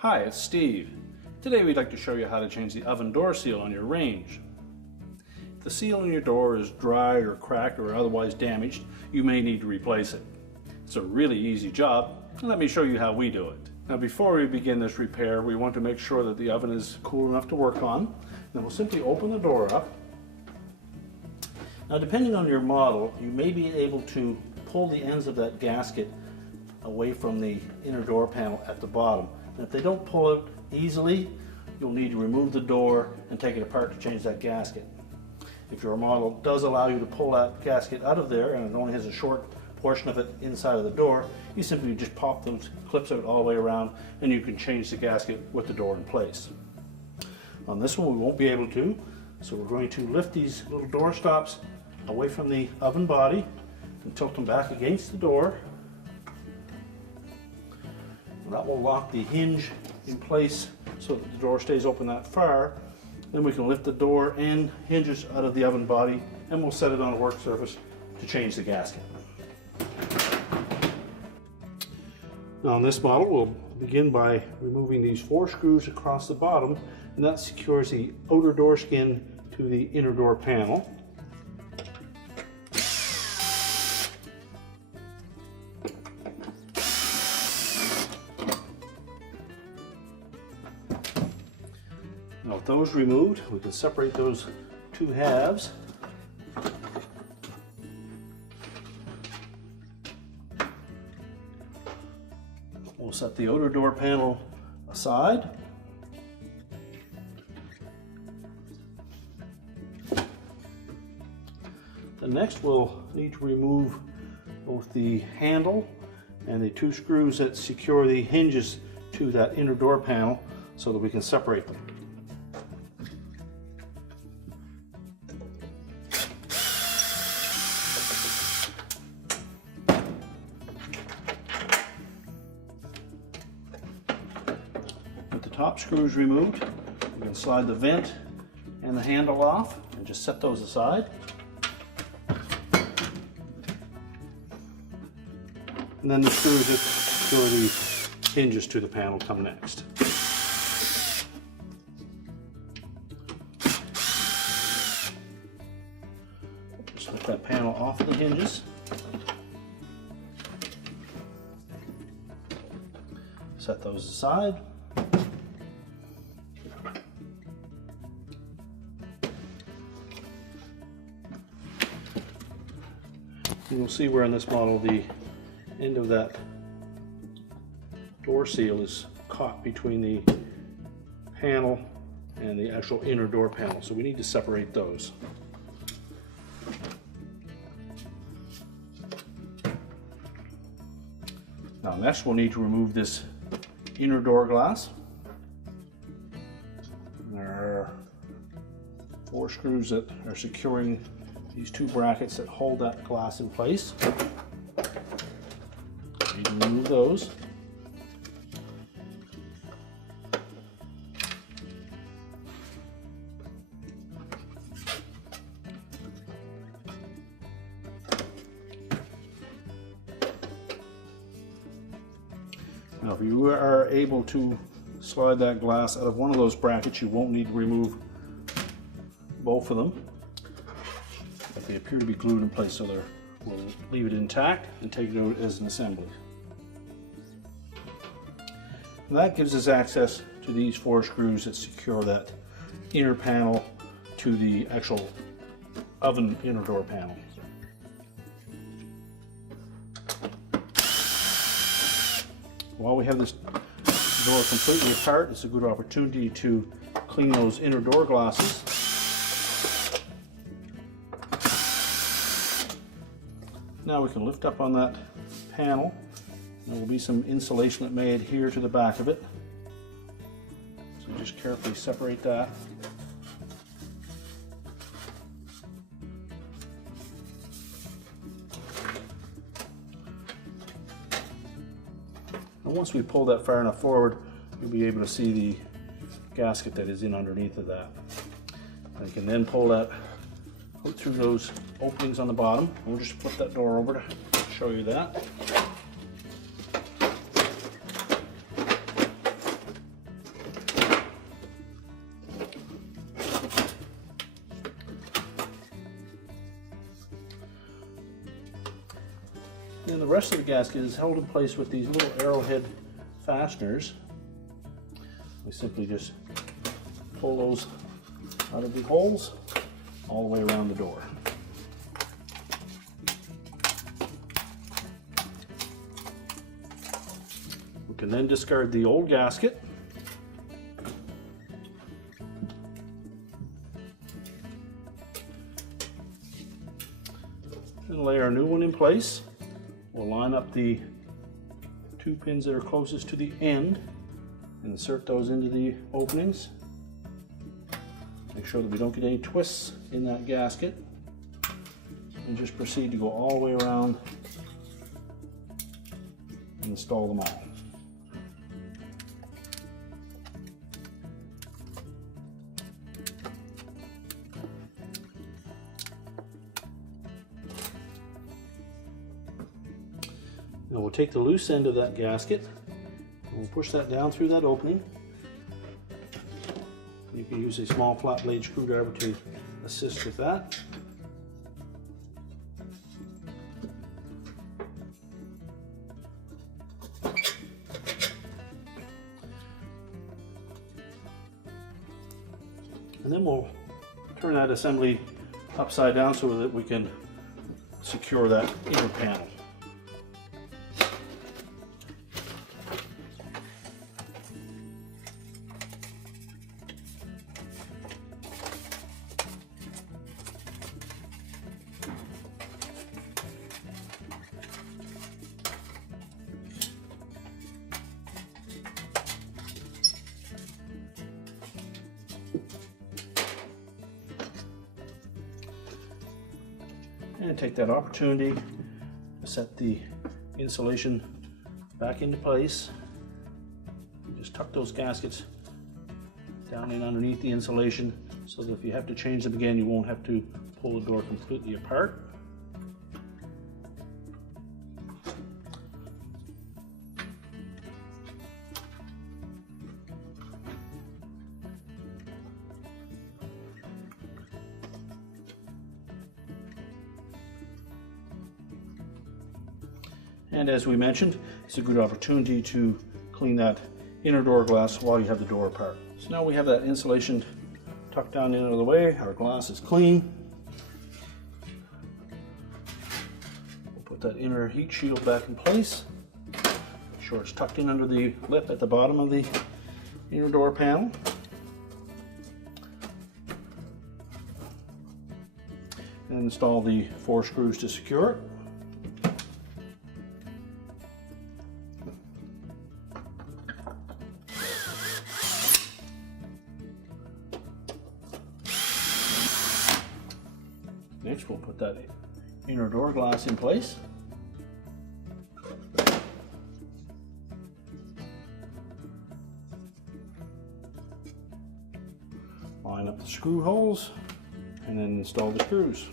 Hi, it's Steve. Today we'd like to show you how to change the oven door seal on your range. If the seal in your door is dry or cracked or otherwise damaged, you may need to replace it. It's a really easy job, and let me show you how we do it. Now before we begin this repair, we want to make sure that the oven is cool enough to work on. Then we'll simply open the door up. Now depending on your model, you may be able to pull the ends of that gasket away from the inner door panel at the bottom. And if they don't pull it easily, you'll need to remove the door and take it apart to change that gasket. If your model does allow you to pull that gasket out of there and it only has a short portion of it inside of the door, you simply just pop those clips out all the way around and you can change the gasket with the door in place. On this one we won't be able to, so we're going to lift these little door stops away from the oven body and tilt them back against the door. That will lock the hinge in place so that the door stays open that far. Then we can lift the door and hinges out of the oven body and we'll set it on a work surface to change the gasket. Now on this model we'll begin by removing these 4 screws across the bottom, and that secures the outer door skin to the inner door panel. Now with those removed, we can separate those 2 halves. We'll set the outer door panel aside. Then next we'll need to remove both the handle and the 2 screws that secure the hinges to that inner door panel so that we can separate them. Top screws removed, we can slide the vent and the handle off and just set those aside. And then the screws that secure the hinges to the panel come next. Just lift that panel off the hinges. Set those aside. You'll see where in this model the end of that door seal is caught between the panel and the actual inner door panel, so we need to separate those. Now next we'll need to remove this inner door glass. There are 4 screws that are securing these 2 brackets that hold that glass in place. You can remove those. Now if you are able to slide that glass out of one of those brackets, you won't need to remove both of them. But they appear to be glued in place, so we'll leave it intact and take it out as an assembly. And that gives us access to these 4 screws that secure that inner panel to the actual oven inner door panel. While we have this door completely apart, it's a good opportunity to clean those inner door glasses. Now we can lift up on that panel. There will be some insulation that may adhere to the back of it. So just carefully separate that. And once we pull that far enough forward, you'll be able to see the gasket that is in underneath of that. And you can then pull that out through those openings on the bottom. We'll just flip that door over to show you that. And the rest of the gasket is held in place with these little arrowhead fasteners. We simply just pull those out of the holes all the way around the door. We can then discard the old gasket. And lay our new one in place. We'll line up the 2 pins that are closest to the end and insert those into the openings. Make sure that we don't get any twists in that gasket, and just proceed to go all the way around and install them all. Now we'll take the loose end of that gasket and we'll push that down through that opening. You can use a small flat blade screwdriver to assist with that. And then we'll turn that assembly upside down so that we can secure that inner panel. And take that opportunity to set the insulation back into place. Just tuck those gaskets down in underneath the insulation so that if you have to change them again, you won't have to pull the door completely apart. And as we mentioned, it's a good opportunity to clean that inner door glass while you have the door apart. So now we have that insulation tucked down in out of the way, our glass is clean. We'll put that inner heat shield back in place. Make sure it's tucked in under the lip at the bottom of the inner door panel. And install the 4 screws to secure it. Next, we'll put that inner door glass in place. Line up the screw holes and then install the screws.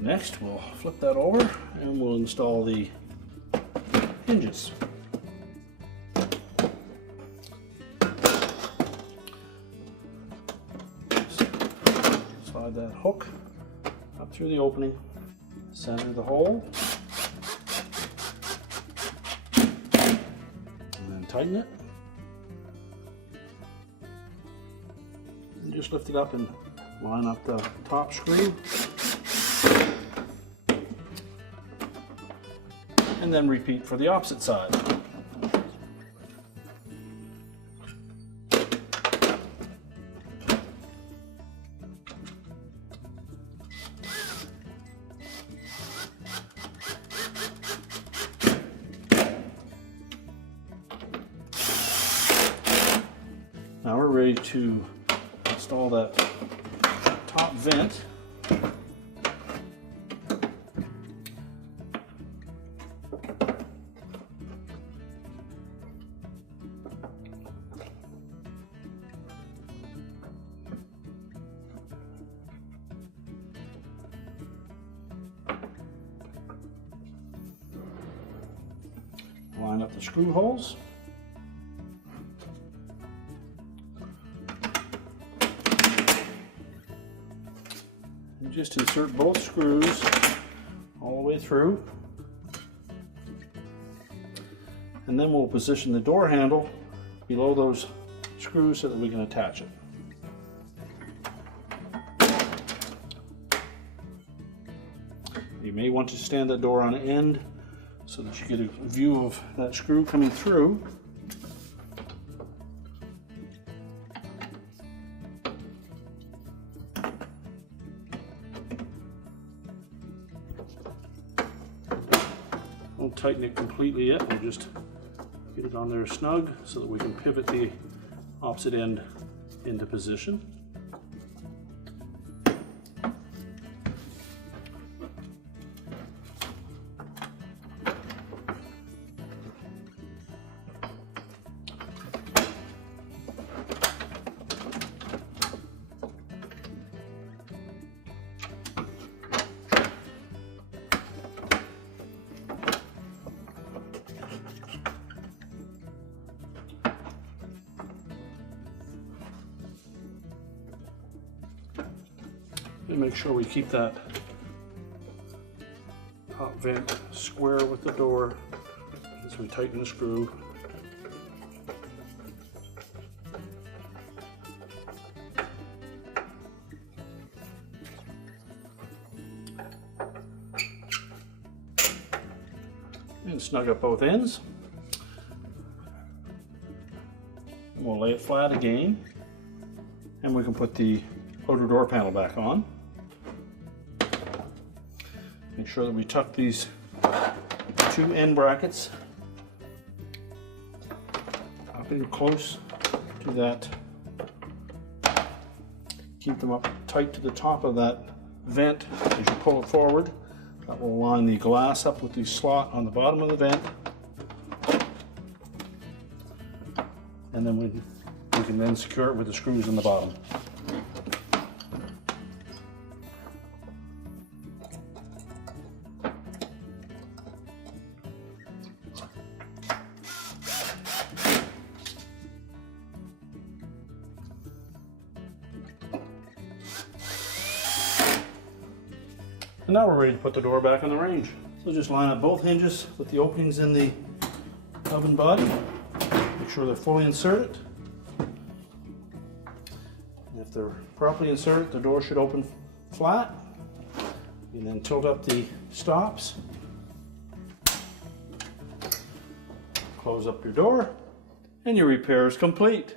Next, we'll flip that over and we'll install the hinges. Slide that hook up through the opening, center the hole, and then tighten it. And just lift it up and line up the top screw. And then repeat for the opposite side. Now we're ready to install that top vent. Line up the screw holes. just insert both screws all the way through. And then we'll position the door handle below those screws so that we can attach it. You may want to stand that door on end so that you get a view of that screw coming through. Won't tighten it completely yet, we'll just get it on there snug so that we can pivot the opposite end into position. And make sure we keep that top vent square with the door as we tighten the screw. And snug up both ends. And we'll lay it flat again, and we can put the outer door panel back on. Make sure that we tuck these two end brackets up in close to that. Keep them up tight to the top of that vent as you pull it forward. That will line the glass up with the slot on the bottom of the vent. And then we can then secure it with the screws in the bottom. And now we're ready to put the door back on the range. So just line up both hinges with the openings in the oven body. Make sure they're fully inserted. And if they're properly inserted, the door should open flat. And then tilt up the stops. Close up your door, and your repair is complete.